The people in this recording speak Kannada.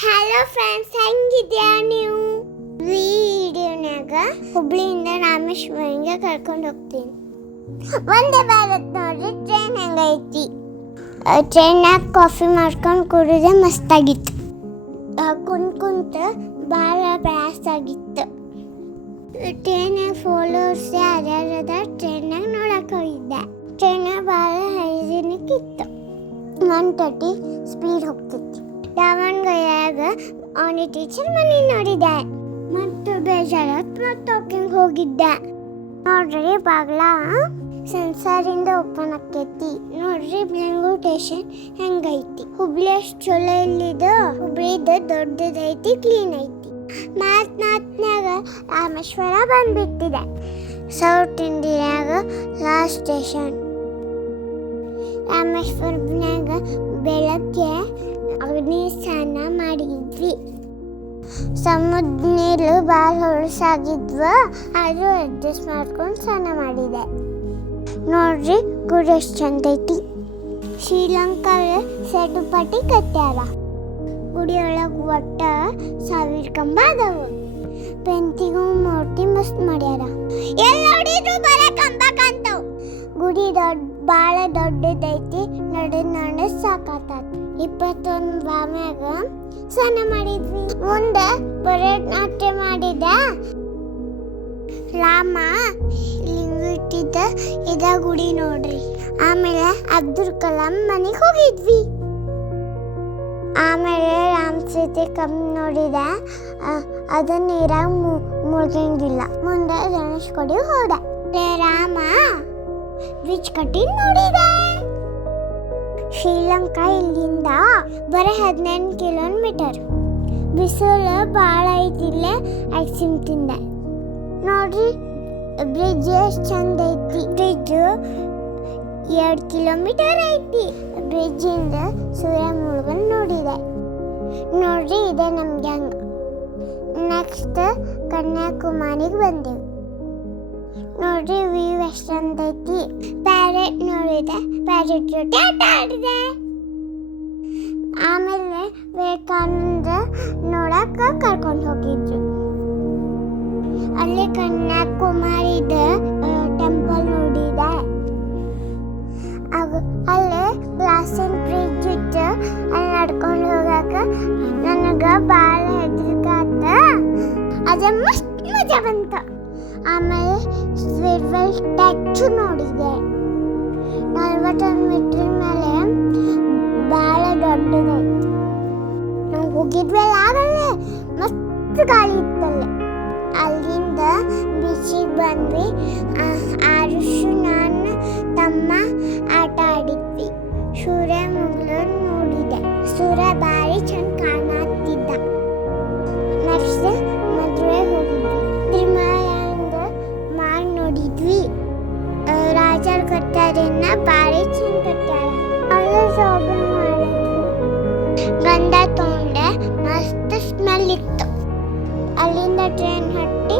ಹಲೋ ಫ್ರೆಂಡ್ಸ್, ಹೆಂಗಿದ್ಯಾ ನೀವು? ವಿಡಿಯೋನಾಗ ಹುಬ್ಳಿಯಿಂದ ರಾಮೇಶ್ವರಂಗೆ ಕರ್ಕೊಂಡು ಹೋಗ್ತೀನಿ. ಒಂದೇ ಭಾರತ್ ನೋಡ್ರಿ ಟ್ರೈನ್ ಹೆಂಗೈತಿ. ಟ್ರೈನಾಗ ಕಾಫಿ ಮಾಡ್ಕೊಂಡು ಕುಡಿದ್ರೆ ಮಸ್ತಾಗಿತ್ತು. ಕುಂತ ಭಾಳ ಬ್ಯಾಸಾಗಿತ್ತು. ಟ್ರೈನಾಗ ಫಾಲೋವರ್ಸ್ ಯಾರ್ಯಾರದ ಟ್ರೈನಾಗ ನೋಡಕ್ಕೆ ಹೋಗಿದ್ದೆ. ಟ್ರೈನಾಗ ಭಾಳ ಹೈಜಿನಿಕ್ ಇತ್ತು. 130 ಸ್ಪೀಡ್ ಹೋಗ್ತಿತ್ತು. ದಾವಣಗೆರೆಯಾಗ ಅವನಿ ಟೀಚರ್ ಮನೆ ನೋಡಿದೆ. ಮತ್ತು ಬೇಜಾರತ್ ಮತ್ತು ವಾಕಿಂಗ್ ಹೋಗಿದ್ದೆ. ನೋಡ್ರಿ ಬಾಗ್ಲ ಸೆನ್ಸಾರಿಂದ ಓಪನ್ ಆಕೈತಿ. ನೋಡ್ರಿ ಬೆಂಗಳೂರು ಸ್ಟೇಷನ್ ಹೆಂಗೈತಿ. ಹುಬ್ಳಿ ಅಷ್ಟು ಚಲೋ ಇಲ್ಲಿದ. ಹುಬ್ಳಿದ ದೊಡ್ಡದೈತಿ, ಕ್ಲೀನ್ ಐತಿ. ಮಾತ್ನಾಗ ರಾಮೇಶ್ವರ ಬಂದ್ಬಿಟ್ಟಿದೆ. ಸೌತ್ ಇಂಡಿಯಾಗ ಲಾಸ್ಟ್ ಸ್ಟೇಷನ್. ರಾಮೇಶ್ವರನಾಗ ಬೆಳಗ್ಗೆ ಅಗ್ನಿ ಸ್ನಾನ ಮಾಡಿದ್ವಿ. ಸಮುದ್ರ ನೀರು ಭಾಳ ಹೊಲಸಾಗಿದ್ವ, ಅದು ಅಡ್ಜಸ್ಟ್ ಮಾಡ್ಕೊಂಡು ಸ್ನಾನ ಮಾಡಿದೆ. ನೋಡ್ರಿ ಗುಡಿ ಎಷ್ಟು ಚಂದ ಐತಿ. ಶ್ರೀಲಂಕಾದ ಸೆಟುಪಟ್ಟಿ ಕಟ್ಟ್ಯಾರ. ಗುಡಿಯೊಳಗೆ ಒಟ್ಟ 1000 ಕಂಬ ಅದಾವು. ಪೆಂತಿಗೂ ಮೂರ್ತಿ ಮಸ್ತ್ ಮಾಡ್ಯಾರ. ಎಲ್ಲ ನೋಡಿದ್ರು ಬರೀ ಕಂಬ ಕಾಣ್ತಾವ. ಗುಡಿ ಭಾಳ ದೊಡ್ಡದೈತಿ. ನಡು ಸಾಕಾತ. 21 ಬಾಮ್ಯಾಗ ಸ್ನಾನ ಮಾಡಿದ್ವಿ. ಮುಂದೆ ಭರತನಾಟ್ಯ ಮಾಡಿದ. ರಾಮ ಲಿಂಗಿಟ್ಟಿದ್ದ ಇದ ಗುಡಿ ನೋಡ್ರಿ. ಆಮೇಲೆ ಅಬ್ದುಲ್ ಕಲಾಂ ಮನೆಗೆ ಹೋಗಿದ್ವಿ. ಆಮೇಲೆ ರಾಮ್ ಸೀತೆ ಕಮ್ಮಿ ನೋಡಿದ. ಅದನ್ನ ನೀರಾಗ ಮುಳುಗಂಗಿಲ್ಲ. ಮುಂದೆ ಧನುಷ್ಕೋಡಿ ಹೋದ. ರಾಮ ಬ್ರಿಡ್ಜ್ ಕಟ್ಟಿ ನೋಡಿದೆ. ಶ್ರೀಲಂಕಾ ಇಲ್ಲಿಂದ ಬರೀ 18 ಕಿಲೋಮೀಟರ್. ಬಿಸಿಲು ಭಾಳ ಐತಿಲ್ಲ. ಐಸ್ ಕ್ರೀಮ್ ತಿಂದೆ. ನೋಡ್ರಿ ಬ್ರಿಡ್ಜ್ ಎಷ್ಟು ಚಂದ ಐತಿ. ಬ್ರಿಡ್ಜ್ 2 ಕಿಲೋಮೀಟರ್ ಐತಿ. ಬ್ರಿಡ್ಜಿಂದ ಸೂರ್ಯ ಮುಳುಗನ್ ನೋಡಿದೆ. ನೋಡ್ರಿ ಇದೆ ನಮ್ಮ ಗ್ಯಾಂಗ್. ನೆಕ್ಸ್ಟ್ ಕನ್ಯಾಕುಮಾರಿಗೆ ಬಂದೆವು. ನೋಡ್ರಿ ವ್ಯೂ ಎಷ್ಟು ಚಂದ ಐತಿ. ಪ್ಯಾರೆಟ್ ನೋಡಿದೆ. ಪ್ಯಾರೆಟ್ ಜೊತೆ ಆಟ ಆಡಿದೆ. ಆಮೇಲೆ ವಿವೇಕಾನಂದ ನೋಡಕ್ಕೆ ಕರ್ಕೊಂಡು ಹೋಗಿದ್ರು. ಅಲ್ಲಿ ಕನ್ಯಾಕುಮಾರಿದ ಟೆಂಪಲ್ ನೋಡಿದೆ. ಅಲ್ಲೇ ಗ್ಲಾಸಿನ ಬ್ರಿಡ್ಜ್ ಇತ್ತು. ಅಲ್ಲಿ ನಡ್ಕೊಂಡು ಹೋಗಕ್ಕೆ ನನಗೆ ಭಾಳ ಹೆದರಿಕಾತ. ಅದೇ ಮಸ್ತ್ ಮಜಾ ಬಂತು. ಆಮೇಲೆ ಸ್ವಿರ್ವೆಲ್ ಸ್ಟ್ಯಾಚು ನೋಡಿದೆ. 41 ಮೀಟರ್ ಮೇಲೆ ಭಾಳ ದೊಡ್ಡದೈತಿ. ನಾವು ಹೋಗಿದ್ವಲ್ಲ, ಆಗಲೇ ಮಸ್ತ್ ಗಾಳಿ ಇತ್ತಲ್ಲ. ಅಲ್ಲಿಂದ ಬೀಚಿಗೆ ಬಂದ್ವಿ. ಆರುಷು ನಾನು ತಮ್ಮ ಆಟ ಆಡಿದ್ವಿ. ಸೂರ್ಯ ಮುಳುಗೋದು ನೋಡಿದೆ. ಸೂರ್ಯ ಭಾರಿ ಚಂದ ಕಾಣತ್ತಿದ್ದ. ನೆಕ್ಸ್ಟ್ ಮದುವೆ ಹೋಗಿದ್ವಿ. ತಿರುಮಲದಿಂದ ಮಾಲ್ ನೋಡಿದ್ವಿ. ರಾಜರ ಕಟ್ಟಾರನ್ನ ಭಾರಿ ಚಂದ ಕಟ್ಟಾರ. ಅಲ್ಲೇ ಶಾಪಿಂಗ್ ಮಾಡಿದ್ವಿ. ಗಂಧ ತೊಗೊಂಡೆ. ಮಸ್ತ್ ಸ್ಮೆಲ್ ಇತ್ತು. ಅಲ್ಲಿಂದ ಟ್ರೈನ್ ಹತ್ತಿ